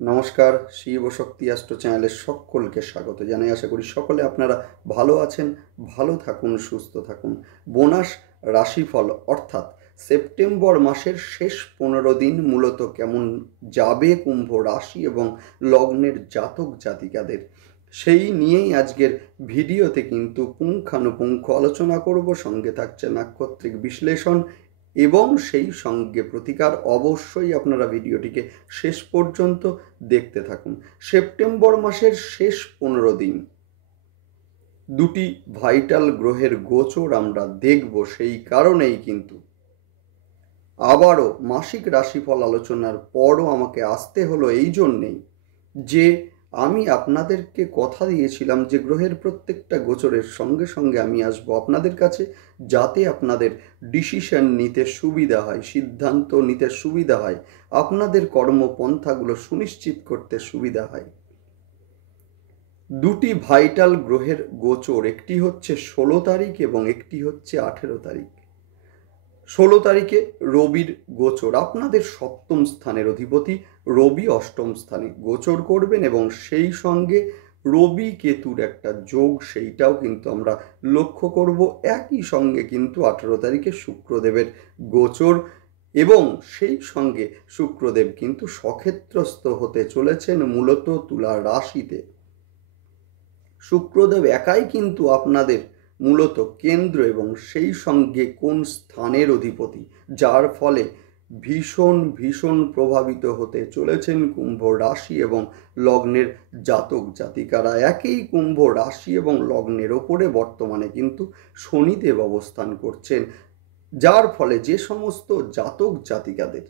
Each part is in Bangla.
নমস্কার, শিব শক্তি অ্যাস্ট্রো চ্যানেলে সকলকে স্বাগত জানাই। আশা করি সকলে আপনারা ভালো আছেন, ভালো থাকুন, সুস্থ থাকুন। বোনাস রাশিফল অর্থাৎ সেপ্টেম্বর মাসের শেষ 15 দিন মূলত কেমন যাবে কুম্ভ রাশি এবং লগ্নের জাতক জাতিকাদের, সেই নিয়েই আজকের ভিডিওতে কিন্তু পুঙ্খানুপুঙ্খ আলোচনা করব। সঙ্গে থাকছে নাক্ষত্রিক বিশ্লেষণ এবং সেই সঙ্গে প্রতিকার। অবশ্যই আপনারা ভিডিওটিকে শেষ পর্যন্ত দেখতে থাকুন। সেপ্টেম্বর মাসের শেষ 15 দিন দুটি ভাইটাল গ্রহের গোচর আমরা দেখব। সেই কারণেই কিন্তু আবারও মাসিক রাশিফল আলোচনার পরও আমাকে আসতে হলো এই জন্যেই যে আমি আপনাদেরকে কথা দিয়েছিলাম যে গ্রহের প্রত্যেকটা গোচরের সঙ্গে সঙ্গে আমি আসবো আপনাদের কাছে, যাতে আপনাদের ডিসিশন নিতে সুবিধা হয়, সিদ্ধান্ত নিতে সুবিধা হয়, আপনাদের কর্মপন্থাগুলো সুনিশ্চিত করতে সুবিধা হয়। দুটি ভাইটাল গ্রহের গোচর, একটি হচ্ছে 16 তারিখ এবং একটি হচ্ছে 18 তারিখ। 16 তারিখে রবির গোচর, আপনাদের সপ্তম স্থানের অধিপতি রবি অষ্টম স্থানে গোচর করবেন এবং সেই সঙ্গে রবি কেতুর একটা যোগ, সেইটাও কিন্তু আমরা লক্ষ্য করব। একই সঙ্গে কিন্তু 18 তারিখে শুক্রদেবের গোচর এবং সেই সঙ্গে শুক্রদেব কিন্তু সক্ষেত্রস্থ হতে চলেছেন মূলত তুলা রাশিতে। শুক্রদেব একাই কিন্তু আপনাদের মূলত কেন্দ্র এবং সেই সঙ্গে কোন স্থানের অধিপতি, যার ফলে ভীষণ ভীষণ প্রভাবিত হতে চলেছেন কুম্ভ রাশি এবং লগ্নের জাতক জাতিকারা। একই কুম্ভ রাশি এবং লগ্নের ওপরে বর্তমানে কিন্তু শনিদেব অবস্থান করছেন, যার ফলে যে সমস্ত জাতক জাতিকাদের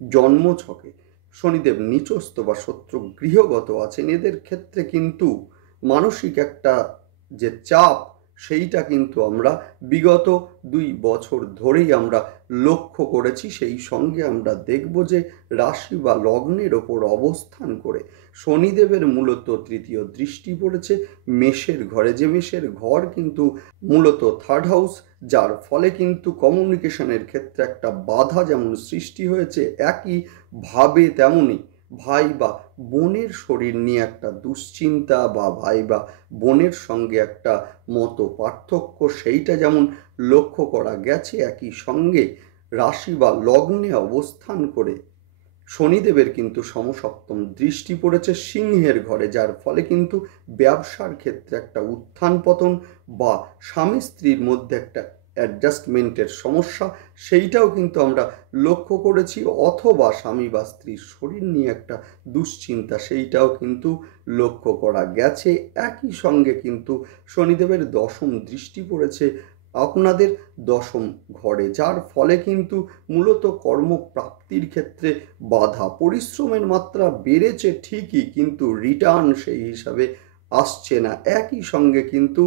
জন্মছকে শনিদেব নিচস্থ বা শত্রু গৃহগত আছেন, এদের ক্ষেত্রে কিন্তু মানসিক একটা যে চাপ, সেইটা কিন্তু আমরা বিগত 2 বছর ধরেই আমরা লক্ষ্য করেছি। সেই সঙ্গে আমরা দেখব যে রাশি বা লগ্নের ওপর অবস্থান করে শনিদেবের মূলত তৃতীয় দৃষ্টি পড়েছে মেষের ঘরে, যে মেষের ঘর কিন্তু মূলত থার্ড হাউস, যার ফলে কিন্তু কমিউনিকেশনের ক্ষেত্রে একটা বাধা যেমন সৃষ্টি হয়েছে, একইভাবে তেমনই ভাই বা বোনের শরীর নিয়ে একটা দুশ্চিন্তা বা ভাই বা বোনের সঙ্গে একটা মত পার্থক্য, সেইটা যেমন লক্ষ্য করা গেছে। একই সঙ্গে রাশি বা লগ্নে অবস্থান করে শনিদেবের কিন্তু সমসপ্তম দৃষ্টি পড়েছে সিংহের ঘরে, যার ফলে কিন্তু ব্যবসার ক্ষেত্রে একটা উত্থান পতন বা স্বামী স্ত্রীর মধ্যে একটা অ্যাডজাস্টমেন্টের সমস্যা, সেইটাও কিন্তু আমরা লক্ষ্য করেছি। অথবা স্বামী বা স্ত্রীর শরীর নিয়ে একটা দুশ্চিন্তা, সেইটাও কিন্তু লক্ষ্য করা গেছে। একই সঙ্গে কিন্তু শনিদেবের দশম দৃষ্টি পড়েছে আপনাদের দশম ঘরে, যার ফলে কিন্তু মূলত কর্মপ্রাপ্তির ক্ষেত্রে বাধা। পরিশ্রমের মাত্রা বেড়েছে ঠিকই, কিন্তু রিটার্ন সেই হিসাবে আসছে না। একই সঙ্গে কিন্তু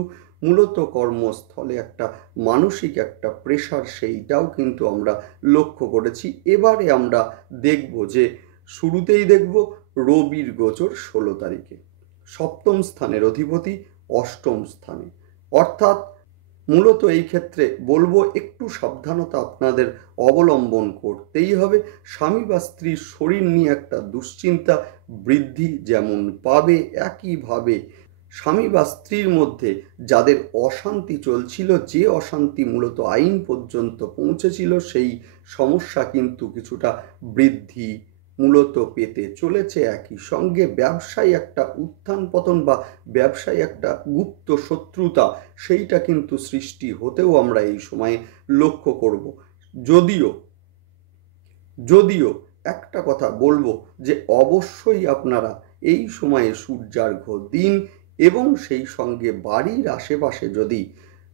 মূলত কর্মস্থলে একটা মানসিক একটা প্রেশার, সেইটাও কিন্তু আমরা লক্ষ্য করেছি। এবারে আমরা দেখব যে শুরুতেই দেখব রবির গোচর 16 তারিখে, সপ্তম স্থানের অধিপতি অষ্টম স্থানে, অর্থাৎ মূলত এই ক্ষেত্রে বলবো একটু সাবধানতা আপনাদের অবলম্বন করতেই হবে। স্বামী বা স্ত্রীর শরীর নিয়ে একটা দুশ্চিন্তা বৃদ্ধি যেমন পাবে, একইভাবে স্বামী বা স্ত্রীর মধ্যে যাদের অশান্তি চলছিল, যে অশান্তি মূলত আইন পর্যন্ত পৌঁছেছিল, সেই সমস্যা কিন্তু কিছুটা বৃদ্ধি মূলত পেতে চলেছে। একই সঙ্গে ব্যবসায় একটা উত্থান পতন বা ব্যবসায় একটা গুপ্ত শত্রুতা, সেইটা কিন্তু সৃষ্টি হতেও আমরা এই সময়ে লক্ষ্য করব। যদিও একটা কথা বলবো যে অবশ্যই আপনারা এই সময়ে সূর্যার্ঘ্য দিন এবং সেই সঙ্গে বাড়ির আশেপাশে যদি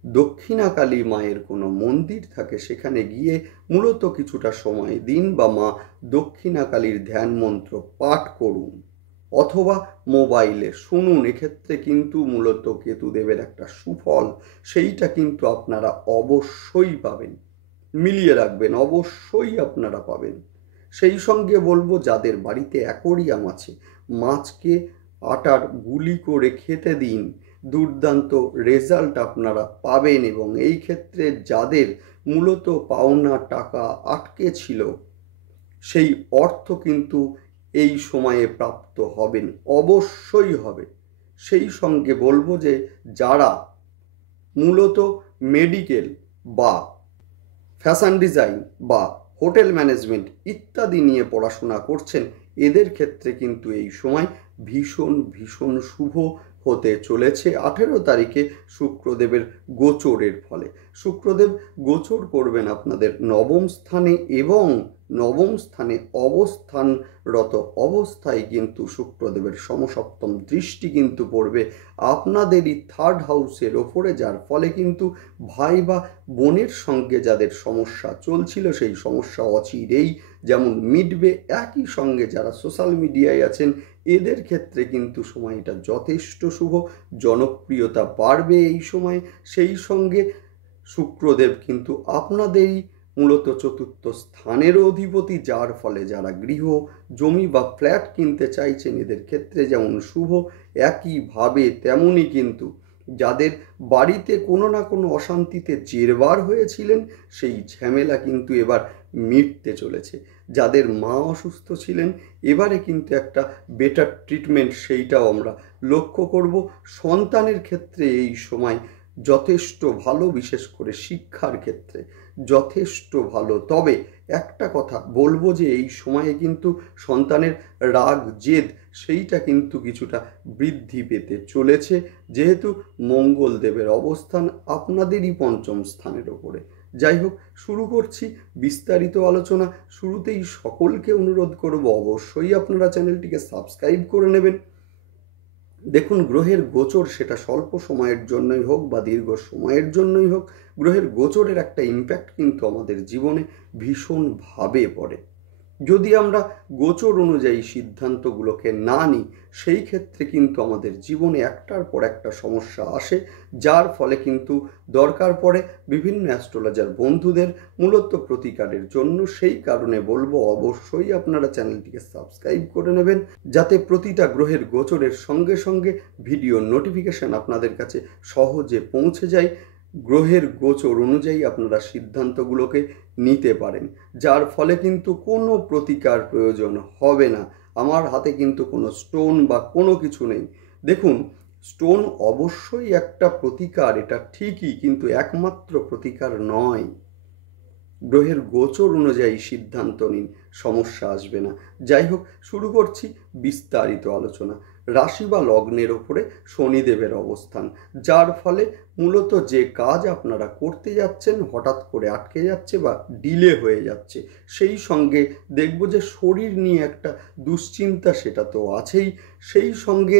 দক্ষিণাকালী মায়ের কোনো মন্দির থাকে, সেখানে গিয়ে মূলত কিছুটা সময় দিন বা মা দক্ষিণাকালীর ধ্যান মন্ত্র পাঠ করুন অথবা মোবাইলে শুনুন। এক্ষেত্রে কিন্তু মূলত কেতুদেবের একটা সুফল, সেইটা কিন্তু আপনারা অবশ্যই পাবেন। মিলিয়ে রাখবেন, অবশ্যই আপনারা পাবেন। সেই সঙ্গে বলবো যাদের বাড়িতে অ্যাকোয়ারিয়াম আছে, মাছকে আটার গুলি করে খেতে দিন, দুর্দান্ত রেজাল্ট আপনারা পাবেন। এবং এই ক্ষেত্রে যাদের মূলত পাওনা টাকা আটকে ছিল, সেই অর্থ কিন্তু এই সময়ে প্রাপ্ত হবেন, অবশ্যই হবে। সেই সঙ্গে বলবো যে যারা মূলত মেডিকেল বা ফ্যাশন ডিজাইন বা হোটেল ম্যানেজমেন্ট ইত্যাদি নিয়ে পড়াশোনা করছেন, এদের ক্ষেত্রে কিন্তু এই সময় ভীষণ ভীষণ শুভ হতে চলেছে 18 তারিখে শুক্রদেবের গোচরের ফলে। শুক্রদেব গোচর করবেন আপনাদের নবম স্থানে, এবং নবম স্থানে অবস্থানরত অবস্থায় কিন্তু শুক্রদেবের সমসপ্তম দৃষ্টি কিন্তু পড়বে আপনাদেরই 3rd হাউসের ওপরে, যার ফলে কিন্তু ভাই বা বোনের সঙ্গে যাদের সমস্যা চলছিল সেই সমস্যা অচিরেই যেমন মিটবে, একই সঙ্গে যারা সোশ্যাল মিডিয়ায় আছেন এদের ক্ষেত্রে কিন্তু সময়টা যথেষ্ট শুভ, জনপ্রিয়তা বাড়বে এই সময়। সেই সঙ্গে শুক্রদেব কিন্তু আপনাদেরই মূলত 4র্থ স্থানেরও অধিপতি, যার ফলে যারা গৃহ জমি বা ফ্ল্যাট কিনতে চাইছেন এদের ক্ষেত্রে যেমন শুভ, একইভাবে তেমনই কিন্তু যাদের বাড়িতে কোনো না কোনো অশান্তিতে জেরবার হয়েছিলেন সেই ঝামেলা কিন্তু এবার মিটতে চলেছে। যাদের মা অসুস্থ ছিলেন এবারে কিন্তু একটা বেটার ট্রিটমেন্ট সেইটাও আমরা লক্ষ্য করব। সন্তানের ক্ষেত্রে এই সময় যথেষ্ট ভালো, বিশেষ করে শিক্ষার ক্ষেত্রে যথেষ্ট ভালো। তবে একটা কথা বলবো যে এই সময়ে কিন্তু সন্তানের রাগ জেদ সেইটা কিন্তু কিছুটা বৃদ্ধি পেতে চলেছে, যেহেতু মঙ্গলদেবের অবস্থান আপনাদেরই 5ম স্থানের ওপরে। যাই হোক, শুরু করছি বিস্তারিত আলোচনা। শুরুতেই সকলকে অনুরোধ করব অবশ্যই আপনারা চ্যানেলটিকে সাবস্ক্রাইব করে নেবেন। দেখুন, গ্রহের গোচর সেটা স্বল্প সময়ের জন্যই হোক বা দীর্ঘ সময়ের জন্যই হোক, গ্রহের গোচরের একটা ইম্প্যাক্ট কিন্তু আমাদের জীবনে ভীষণভাবে পড়ে। যদি আমরা গোচর অনুযায়ী সিদ্ধান্তগুলোকে না নিই সেই ক্ষেত্রে কিন্তু আমাদের জীবনে একটার পর একটা সমস্যা আসে, যার ফলে কিন্তু দরকার পড়ে বিভিন্ন অ্যাস্ট্রোলজার বন্ধুদের মূলত প্রতিকারের জন্য। সেই কারণে বলবো অবশ্যই আপনারা চ্যানেলটিকে সাবস্ক্রাইব করে নেবেন, যাতে প্রতিটা গ্রহের গোচরের সঙ্গে সঙ্গে ভিডিও নোটিফিকেশন আপনাদের কাছে সহজে পৌঁছে যায়, গ্রহের গোচর অনুযায়ী আপনারা সিদ্ধান্তগুলোকে নিতে পারেন, যার ফলে কিন্তু কোনো প্রতিকার প্রয়োজন হবে না। আমার হাতে কিন্তু কোনো স্টোন বা কোনো কিছু নেই। দেখুন, স্টোন অবশ্যই একটা প্রতিকার, এটা ঠিকই, কিন্তু একমাত্র প্রতিকার নয়। গ্রহের গোচর অনুযায়ী সিদ্ধান্ত নিন, সমস্যা আসবে না। যাই হোক, শুরু করছি বিস্তারিত আলোচনা। রাশি বা লগ্নের ওপরে শনিদেবের অবস্থান, যার ফলে মূলত যে কাজ আপনারা করতে যাচ্ছেন হঠাৎ করে আটকে যাচ্ছে বা ডিলে হয়ে যাচ্ছে। সেই সঙ্গে দেখব যে শরীর নিয়ে একটা দুশ্চিন্তা সেটা তো আছেই, সেই সঙ্গে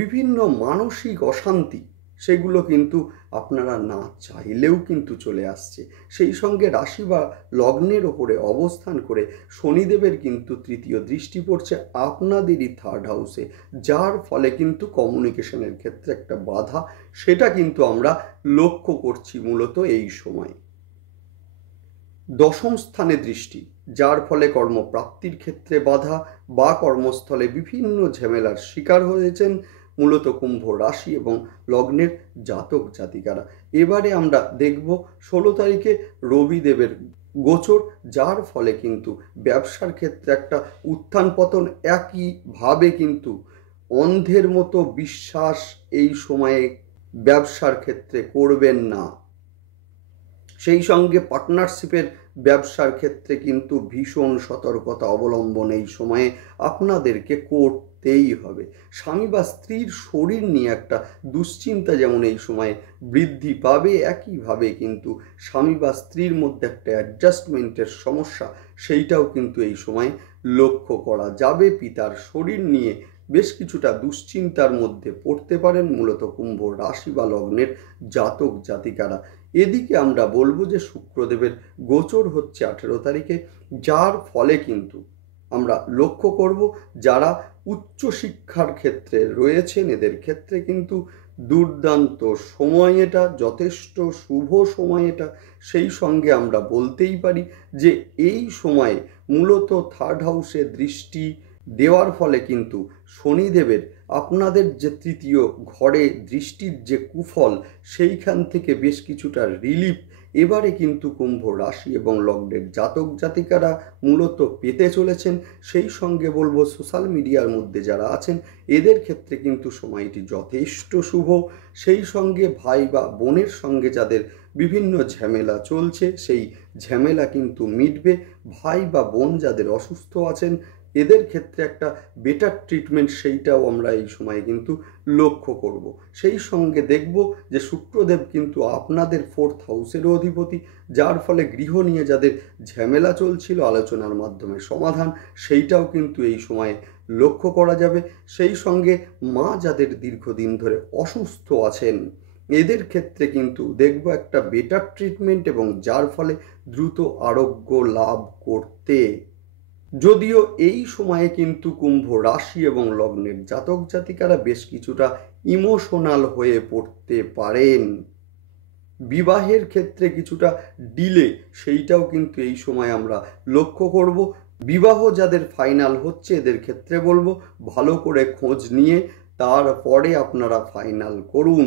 বিভিন্ন মানসিক অশান্তি সেগুলো কিন্তু আপনারা না চাইলেও কিন্তু চলে আসছে। সেই সঙ্গে রাশি বা লগ্নের ওপরে অবস্থান করে শনিদেবের কিন্তু 3য় দৃষ্টি পড়ছে আপনাদেরই 3rd হাউসে, যার ফলে কিন্তু কমিউনিকেশনের ক্ষেত্রে একটা বাধা সেটা কিন্তু আমরা লক্ষ্য করছি মূলত এই সময়। 10ম স্থানে দৃষ্টি, যার ফলে কর্মপ্রাপ্তির ক্ষেত্রে বাধা বা কর্মস্থলে বিভিন্ন ঝামেলার শিকার হয়েছেন মূলত কুম্ভ রাশি এবং লগ্নের জাতক জাতিকারা। এবারে আমরা দেখব 16 তারিখে রবিদেবের গোচর, যার ফলে কিন্তু ব্যবসার ক্ষেত্রে একটা উত্থান পতন, একইভাবে কিন্তু অন্ধের মতো বিশ্বাস এই সময়ে ব্যবসার ক্ষেত্রে করবেন না। সেই সঙ্গে পার্টনারশিপের ব্যবসার ক্ষেত্রে কিন্তু ভীষণ সতর্কতা অবলম্বন এই সময়ে আপনাদেরকে করতেই হবে। স্বামী বা স্ত্রীর শরীর নিয়ে একটা দুশ্চিন্তা যেমন এই সময়ে বৃদ্ধি পাবে, একইভাবে কিন্তু স্বামী বা স্ত্রীর মধ্যে একটা অ্যাডজাস্টমেন্টের সমস্যা সেইটাও কিন্তু এই সময়ে লক্ষ্য করা যাবে। পিতার শরীর নিয়ে বেশ কিছুটা দুশ্চিন্তার মধ্যে পড়তে পারেন মূলত কুম্ভ রাশি বা লগ্নের জাতক জাতিকারা। এদিকে আমরা বলবো যে শুক্রদেবের গোচর হচ্ছে 18 তারিখে, যার ফলে কিন্তু আমরা লক্ষ্য করব যারা উচ্চশিক্ষার ক্ষেত্রে রয়েছেন এদের ক্ষেত্রে কিন্তু দুর্দান্ত সময়, এটা যথেষ্ট শুভ সময় এটা। সেই সঙ্গে আমরা বলতেই পারি যে এই সময়ে মূলত 3rd হাউসে দৃষ্টি দেওয়ার ফলে কিন্তু শনিদেবের আপনাদের যে 3য় ঘরে দৃষ্টির যে কুফল সেইখান থেকে বেশ কিছুটা রিলিফ এবারে কিন্তু কুম্ভ রাশি এবং লগ্নের জাতক জাতিকারা মূলত পেতে চলেছেন। সেই সঙ্গে বলবো সোশ্যাল মিডিয়ার মধ্যে যারা আছেন এদের ক্ষেত্রে কিন্তু সময়টি যথেষ্ট শুভ। সেই সঙ্গে ভাই বা বোনের সঙ্গে যাদের বিভিন্ন ঝামেলা চলছে সেই ঝামেলা কিন্তু মিটবে। ভাই বা বোন যাদের অসুস্থ আছেন এদের ক্ষেত্রে একটা বেটার ট্রিটমেন্ট সেইটাও আমরা এই সময়ে কিন্তু লক্ষ্য করব। সেই সঙ্গে দেখব যে শুক্রদেব কিন্তু আপনাদের 4th হাউসেরও অধিপতি, যার ফলে গৃহ নিয়ে যাদের ঝামেলা চলছিল আলোচনার মাধ্যমে সমাধান সেইটাও কিন্তু এই সময়ে লক্ষ্য করা যাবে। সেই সঙ্গে মা যাদের দীর্ঘদিন ধরে অসুস্থ আছেন এদের ক্ষেত্রে কিন্তু দেখব একটা বেটার ট্রিটমেন্ট এবং যার ফলে দ্রুত আরোগ্য লাভ করতে। যদিও এই সময়ে কিন্তু কুম্ভ রাশি এবং লগ্নের জাতক জাতিকারা বেশ কিছুটা ইমোশনাল হয়ে পড়তে পারেন। বিবাহের ক্ষেত্রে কিছুটা ডিলে সেইটাও কিন্তু এই সময় আমরা লক্ষ্য করব। বিবাহ যাদের ফাইনাল হচ্ছে এদের ক্ষেত্রে বলবো ভালো করে খোঁজ নিয়ে তারপরে আপনারা ফাইনাল করুন,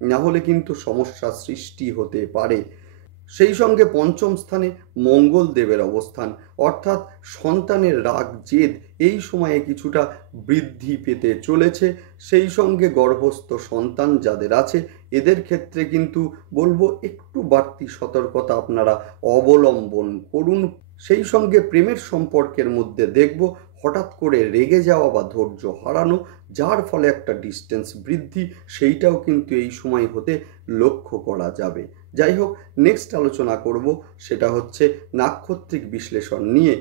না হলে কিন্তু সমস্যার সৃষ্টি হতে পারে। সেই সঙ্গে পঞ্চম স্থানে মঙ্গল দেবের অবস্থান, অর্থাৎ সন্তানের রাগ জেদ এই সময়ে কিছুটা বৃদ্ধি পেতে চলেছে। সেই সঙ্গে গর্ভস্থ সন্তান যাদের আছে এদের ক্ষেত্রে কিন্তু বলবো একটু বাড়তি সতর্কতা আপনারা অবলম্বন করুন। সেই সঙ্গে প্রেমের সম্পর্কের মধ্যে দেখব হঠাৎ করে রেগে যাওয়া বা ধৈর্য হারানো, যার ফলে একটা ডিস্টেন্স বৃদ্ধি সেইটাও কিন্তু এই সময় হতে লক্ষ্য করা যাবে। যাই হোক, নেক্সট আলোচনা করব সেটা হচ্ছে নাক্ষত্রিক বিশ্লেষণ নিয়ে।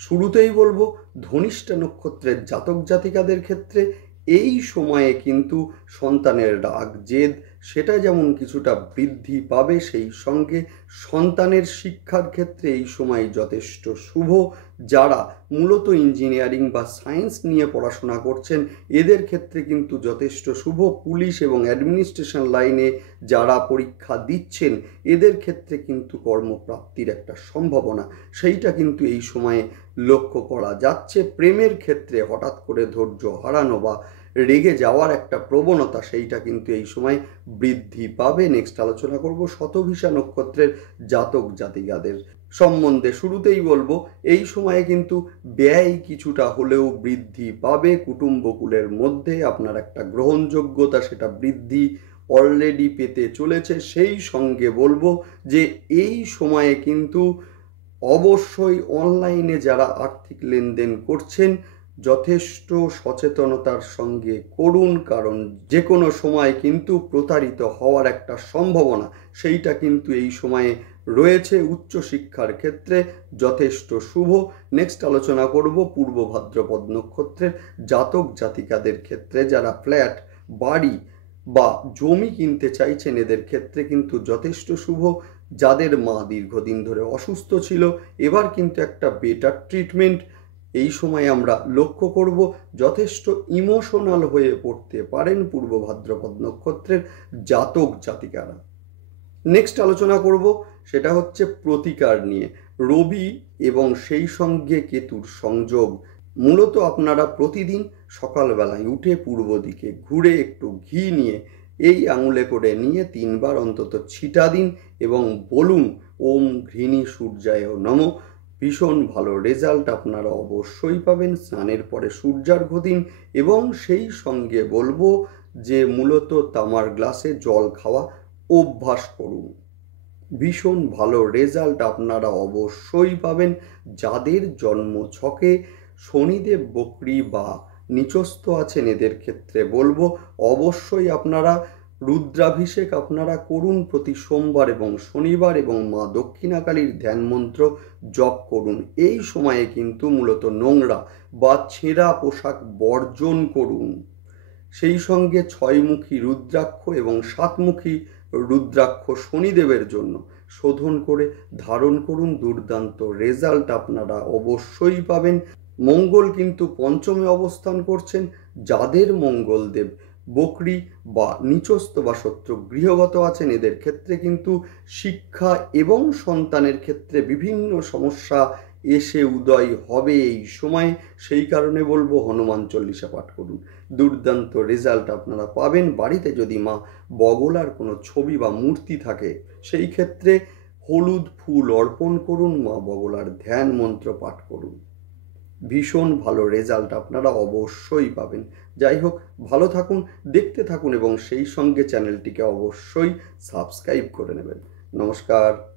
শুরুতেই বলবো ধনিষ্ঠা নক্ষত্রের জাতক জাতিকাদের ক্ষেত্রে এই সময়ে কিন্তু সন্তানের রাগ জেদ সেটা যেমন কিছুটা বৃদ্ধি পাবে, সেই সঙ্গে সন্তানের শিক্ষার ক্ষেত্রে এই সময় যথেষ্ট শুভ। যারা মূলত ইঞ্জিনিয়ারিং বা সায়েন্স নিয়ে পড়াশোনা করছেন এদের ক্ষেত্রে কিন্তু যথেষ্ট শুভ। পুলিশ এবং অ্যাডমিনিস্ট্রেশন লাইনে যারা পরীক্ষা দিচ্ছেন এদের ক্ষেত্রে কিন্তু কর্মপ্রাপ্তির একটা সম্ভাবনা সেইটা কিন্তু এই সময়ে লক্ষ্য করা যাচ্ছে। প্রেমের ক্ষেত্রে হঠাৎ করে ধৈর্য হারানো বা রেগে যাওয়ার একটা প্রবণতা সেইটা কিন্তু এই সময় বৃদ্ধি পাবে। নেক্সট আলোচনা করব শতভিষা নক্ষত্রের জাতক জাতিকাদের সম্বন্ধে। শুরুতেই বলবো এই সময়ে কিন্তু ব্যয় কিছুটা হলেও বৃদ্ধি পাবে। কুটুম্বকুলের মধ্যে আপনার একটা গ্রহণযোগ্যতা সেটা বৃদ্ধি অলরেডি পেতে চলেছে। সেই সঙ্গে বলবো যে এই সময়ে কিন্তু অবশ্যই অনলাইনে যারা আর্থিক লেনদেন করছেন যথেষ্ট সচেতনতার সঙ্গে করুন, কারণ যে কোনো সময় কিন্তু প্রতারিত হওয়ার একটা সম্ভাবনা সেইটা কিন্তু এই সময়ে রয়েছে। উচ্চশিক্ষার ক্ষেত্রে যথেষ্ট শুভ। নেক্সট আলোচনা করব পূর্ব ভাদ্রপদ নক্ষত্রের জাতক জাতিকাদের ক্ষেত্রে যারা ফ্ল্যাট বাড়ি বা জমি কিনতে চাইছেন এদের ক্ষেত্রে কিন্তু যথেষ্ট শুভ। যাদের মা দীর্ঘদিন ধরে অসুস্থ ছিল এবার কিন্তু একটা বেটার ট্রিটমেন্ট এই সময় আমরা লক্ষ্য করব। যথেষ্ট ইমোশনাল হয়ে পড়তে পারেন পূর্ব ভাদ্রপদ নক্ষত্রের জাতক জাতিকারা। নেক্সট আলোচনা করব সেটা হচ্ছে প্রতিকার নিয়ে। রবি এবং সেই সঙ্গে কেতুর সংযোগ, মূলত আপনারা প্রতিদিন সকালবেলায় উঠে পূর্ব দিকে ঘুরে একটু ঘি নিয়ে এই আঙুলে করে নিয়ে 3 বার অন্তত ছিটা দিন এবং বলুন ওম ঘৃণী সূর্যায় নমঃ। ভীষণ ভালো রেজাল্ট আপনারা অবশ্যই পাবেন। স্নানের পরে সূর্যার্ঘ্য দিন এবং সেই সঙ্গে বলবো যে মূলত তামার গ্লাসে জল খাওয়া অভ্যাস করুন। ভীষণ ভালো রেজাল্ট আপনারা অবশ্যই পাবেন। যাদের জন্ম ছকে শনিদেব বক্রী বা নিচস্থ আছেন এদের ক্ষেত্রে বলবো অবশ্যই আপনারা রুদ্রাভিষেক আপনারা করুন প্রতি সোমবার এবং শনিবার, এবং মা দক্ষিণাকালীর ধ্যান মন্ত্র জপ করুন। এই সময়ে কিন্তু মূলত নোংরা বা ছেঁড়া পোশাক বর্জন করুন। সেই সঙ্গে 6মুখী রুদ্রাক্ষ এবং 7মুখী রুদ্রাক্ষ শনিদেবের জন্য শোধন করে ধারণ করুন। দুর্দান্ত রেজাল্ট আপনারা অবশ্যই পাবেন। মঙ্গল কিন্তু পঞ্চমে অবস্থান করছেন। যাদের মঙ্গলদেব বক্রী বা নিচস্থ বা শত্রু গৃহগত আছেন এদের ক্ষেত্রে কিন্তু শিক্ষা এবং সন্তানের ক্ষেত্রে বিভিন্ন সমস্যা এসে উদয় হবে এই সময়। সেই কারণে বলবো হনুমান চল্লিশা পাঠ করুন, দুর্দান্ত রেজাল্ট আপনারা পাবেন। বাড়িতে যদি মা বগলার কোনো ছবি বা মূর্তি থাকে সেই ক্ষেত্রে হলুদ ফুল অর্পণ করুন, মা বগলার ধ্যান মন্ত্র পাঠ করুন, ভীষণ ভালো রেজাল্ট আপনারা অবশ্যই পাবেন। যাই হোক, ভালো থাকুন, দেখতে থাকুন এবং সেই সঙ্গে চ্যানেলটিকে অবশ্যই সাবস্ক্রাইব করে নেবেন। নমস্কার।